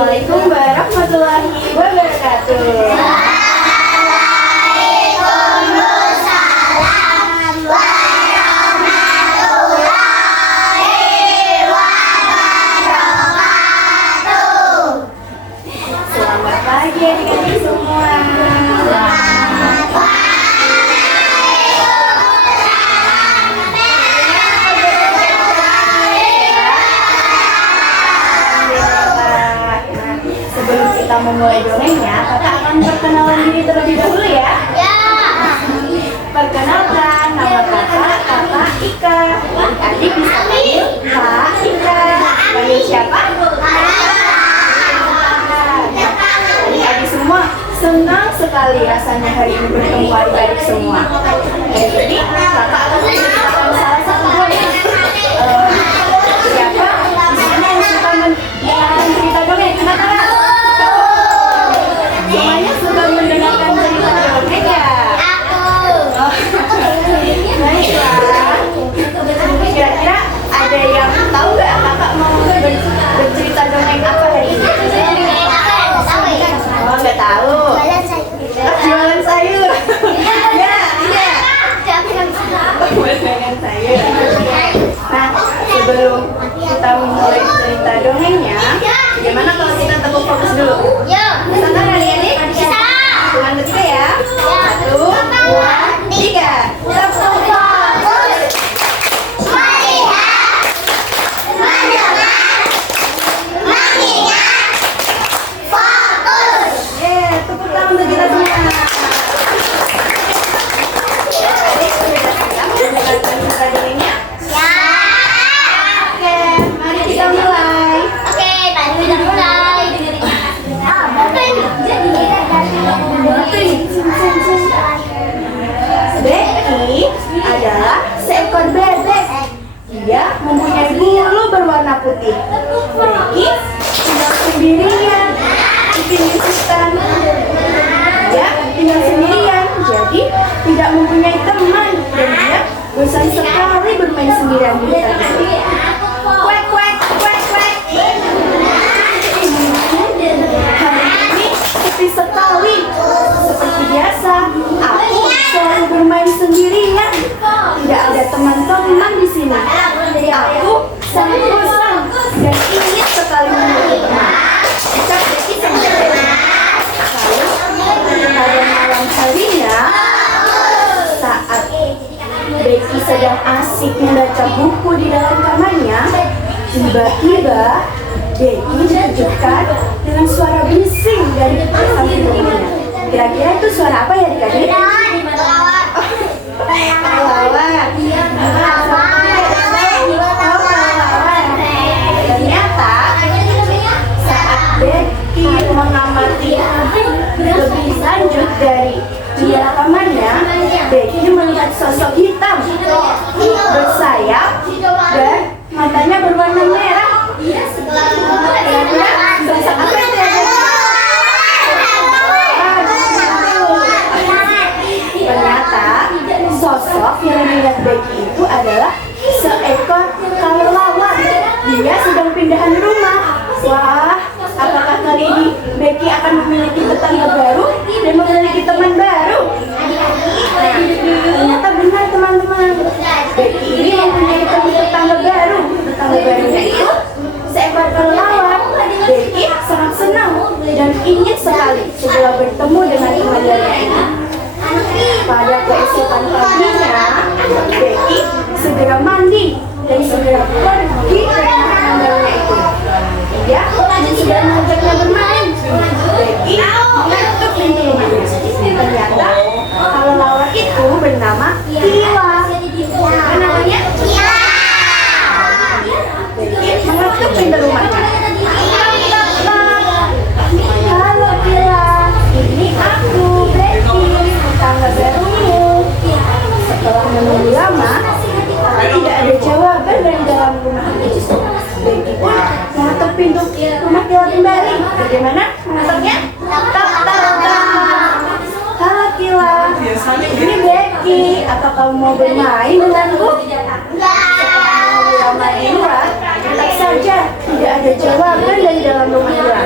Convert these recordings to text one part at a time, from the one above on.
Assalamualaikum warahmatullahi wabarakatuh. Selamat pagi adik-adik semua. Sebelum kita memulai dongengnya, kakak akan perkenalan diri terlebih dahulu ya. Perkenalkan, nama kakak Ika. Adik bisa panggil Kak Ika. Panggil siapa? Adik-adik semua, senang sekali rasanya hari ini bertemu adik-adik semua. Jadi kakak akan menceritakan salah satu dongeng. Siapa di sini yang suka mendengarkan cerita dongeng? Kenapa? Semuanya suka mendengarkan cerita dongeng ya? Baiklah. Kira-kira ada yang tahu nggak kakak mau bercerita dongeng apa hari ini? Oh, nggak tahu. Jualan sayur. Ya, iya. Jualan sayur. Nah, sebelum kita memulai cerita dongengnya, gimana kalau kita tepuk fokus dulu? Bisa kan adik-adik? Bisa. Hitungan ketiga ya. 1, 2, 3. Tepuk fokus. Melihat, mendengar, mengingat, fokus. Tepuk tangan untuk kita semua. Adik sudah siap mendengarkan cerita dongengnya? Oke, mari kita mulai. Becky adalah seekor bebek. Dia mempunyai bulu berwarna putih. Becky tinggal sendirian di pinggir hutan. Dia tinggal sendirian, jadi tidak mempunyai teman dan dia bosan sekali bermain sendirian di hutan itu. Kuek kuek kuek kuek. Hari ini sepi sekali. Seperti biasa, aku selalu bermain sendirian. Tidak ada teman-teman di sini. Aku sangat bosan dan ingin sekali memiliki teman. Ucap Becky sambil berdiri. Lalu pada malam harinya, saat Becky sedang asik membaca buku di dalam kamarnya, tiba-tiba Becky dikejutkan dengan suara bising dari samping rumahnya. Kira-kira itu suara apa ya adik-adik? Kelelawar. Ternyata saat Becky mengamati lebih lanjut dari jendela kamarnya, Becky melihat sosok hitam bersayap dan matanya berwarna merah. Kira-kira sosok apa itu ya? Ternyata sosok yang dilihat Becky itu adalah seekor kelelawar. Dia sedang pindahan rumah. Wah, apakah kali ini Becky akan memiliki tetangga baru dan memiliki teman baru? Nah, ternyata benar teman-teman. Becky ini mempunyai tetangga baru. Tetangga barunya itu seekor kelelawar. Becky sangat senang dan ingin sekali segera bertemu dengan teman barunya ini. Pada keesokan paginya, Becky segera mandi dan segera pergi dengan teman barunya itu. Dia segera mengajaknya bermain. Becky mengetuk pintu rumahnya. Ternyata kelelawar itu bernama Kila. Apa namanya? Kila. Becky mengetuk pintu rumahnya. Halo Kila, ini aku Becky, tetangga barumu. Setelah menunggu lama, tapi tidak ada jawaban dari dalam rumah itu. Becky pun mengetuk pintu rumah Kila kembali. Bagaimana mengetuknya? Tak tak tak. Halo Kila, ini Becky. Apa kamu mau bermain denganku? Setelah menunggu lama di luar, tetap saja tidak ada jawaban dari dalam rumah Kila.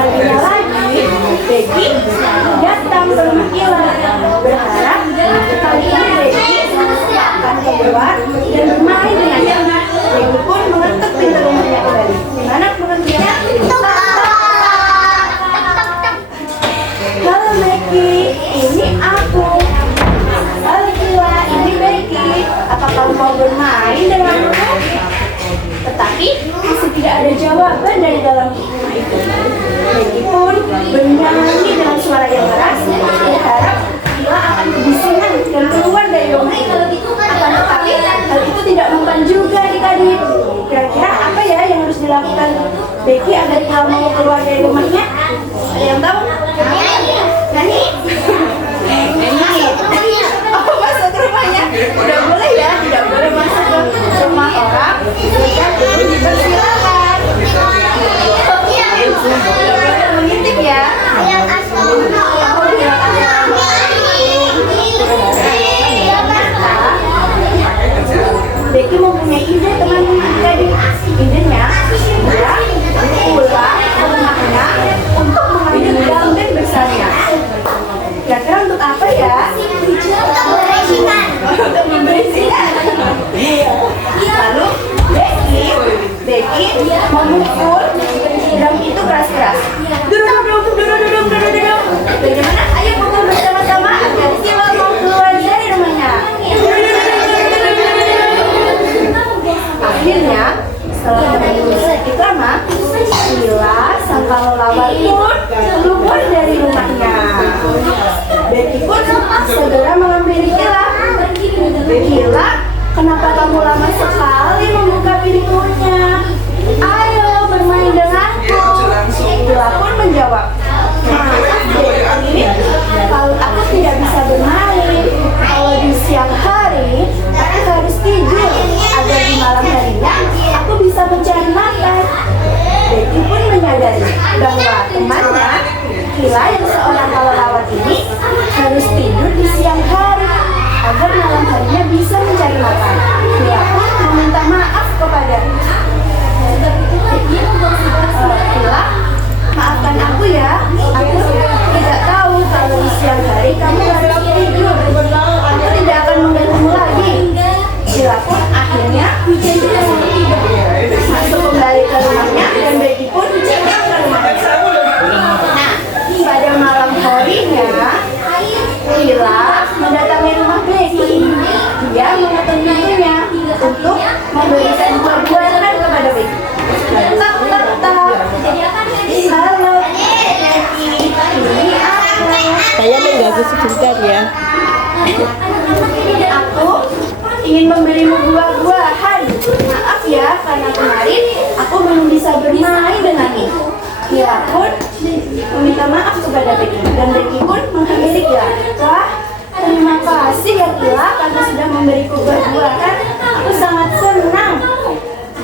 paginya lagi, Becky datang ke rumah Ila, berharap kali ini Becky akan keluar dan bermain dengannya. Becky pun mengetuk pintu rumahnya kembali. Gimana menurutnya? Halo Becky, ini aku. Halo Ila, ini Becky. Apa kamu mau bermain denganku? Tetapi masih tidak ada jawaban dari dalam rumah itu. Becky pun bernyanyi dengan suara yang keras, berharap Ila akan kebisingan dan keluar dari rumah itu. Akan tetapi hal itu tidak mempan juga adik-adik. Kira-kira apa ya yang harus dilakukan Becky agar Ila mau keluar dari rumahnya? Ada yang tahu? Nani? Oh, masuk ke rumahnya? Udah boleh ya? Tidak boleh masuk ke rumah orang. Kita dulu dipersilakan. Tidak boleh mengintip ya. Becky mempunyai ide teman-teman adik. Idenya dia pulang ke rumahnya untuk mengambil gambar besarnya. Kira-kira untuk apa ya? Untuk membersihkan. Lalu Becky memukul drum itu keras-keras. Duduk. Bagaimana? Ayo pukul bersama-sama agar Ila mau keluar dari rumahnya. Akhirnya, setelah menunggu sedikit lama, Ila sang kelelawar pun keluar dari rumahnya. Becky pun segera menghampiri Ila. Ila, kenapa kamu lama sekali membuka pintunya? Ayo bermain denganku. Ila pun menjawab, maaf Becky, kalau aku tidak bisa bermain. Kalau di siang hari, aku harus tidur agar di malam harinya aku bisa mencari makan. Becky pun menyadari bahwa temannya, Ila yang seorang kelelawar ini, harus tidur di siang hari agar malam harinya bisa mencari makan. Ila pun meminta maaf kepadanya. Ila, maafkan aku ya. Aku tidak tahu kalau di siang hari kamu harus tidur. Aku tidak akan mengganggu lagi. Ila pun akhirnya masuk kembali ke rumahnya dan Becky pun pulang ke rumahnya. Nah, pada malam harinya, Ila mendatangi rumah Becky. Dia mengetuk pintunya untuk memberikan buah-buahan kepada Becky. Halo Becky, ini aku. Saya mengganggu sebentar ya. Aku ingin memberimu buah-buahan. Maaf ya, karena kemarin aku belum bisa bermain denganmu. Ila pun meminta maaf kepada Becky dan Becky pun menghampiri Ila. Wah, terima kasih ya Ila karena sudah memberiku buah-buahan. Aku sangat senang.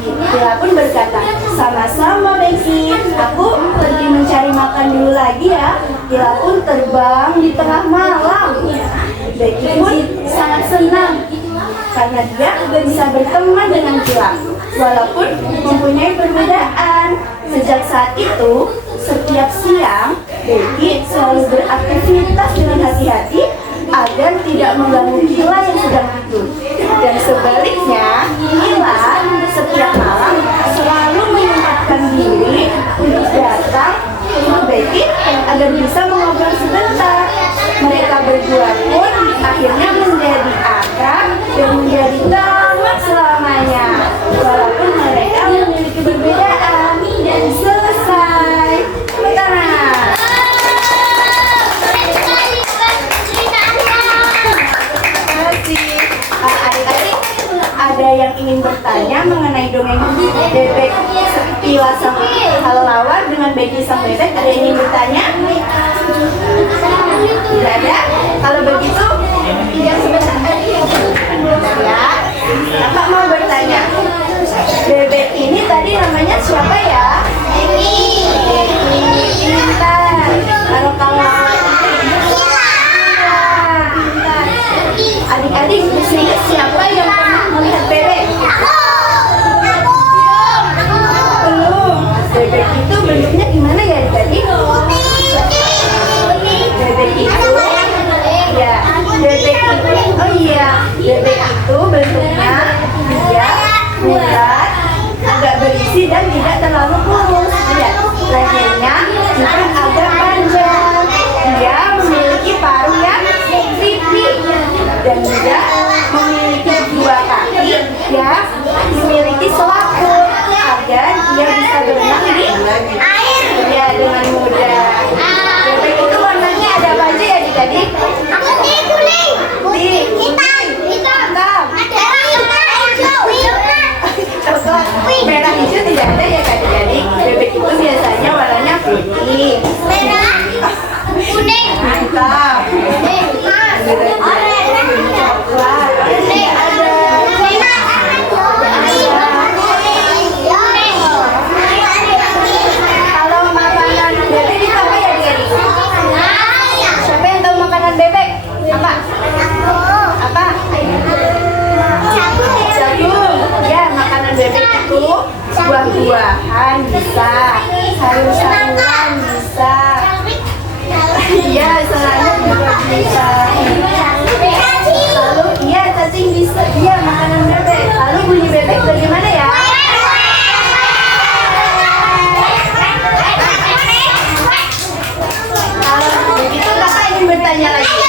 Ila pun berkata, sama-sama Becky. Aku pergi mencari makan dulu lagi ya. Ila pun terbang di tengah malam. Becky pun sangat senang karena dia bisa berteman dengan Ila, walaupun mempunyai perbedaan. Sejak saat itu, setiap siang Becky selalu beraktivitas dengan hati-hati agar tidak mengganggu Ila yang sedang tidur. Dan sebaliknya, Ila setiap malam selalu menyempatkan diri untuk datang ke rumah Becky agar bisa mengobrol sebentar. Mereka berdua pun akhirnya menjadi akrab dan menjadi teman selamanya, walaupun mereka memiliki perbedaan. Selesai. Tepuk tangan. Terima kasih. Adik-adik, ada yang ingin bertanya mengenai dongeng bebek Ila sang kelelawar dengan Becky sang bebek? Ada yang ingin bertanya? Tidak ada? Kalau begitu, yang sebentar ya. Kakak mau bertanya, bebek ini tadi namanya siapa ya? Becky. Pintar. Kalau pintar. Adik-adik di sini siapa yang pernah melihat bebek? Belum. Bebek itu bentuknya gimana ya adik-adik? hitam. Coklat. Ini ada kalau makanan bebek itu apa ya adik-adik? Siapa yang tahu makanan bebek? Apa? Apa? Jagung. Ya, makanan bebek itu buah-buahan bisa, sayur-sayuran bisa. Iya, serangga juga bisa. Lalu, iya cacing bisa. Iya, makanan bebek. Lalu bunyi bebek bagaimana ya? Kalau begitu kakak ingin bertanya lagi.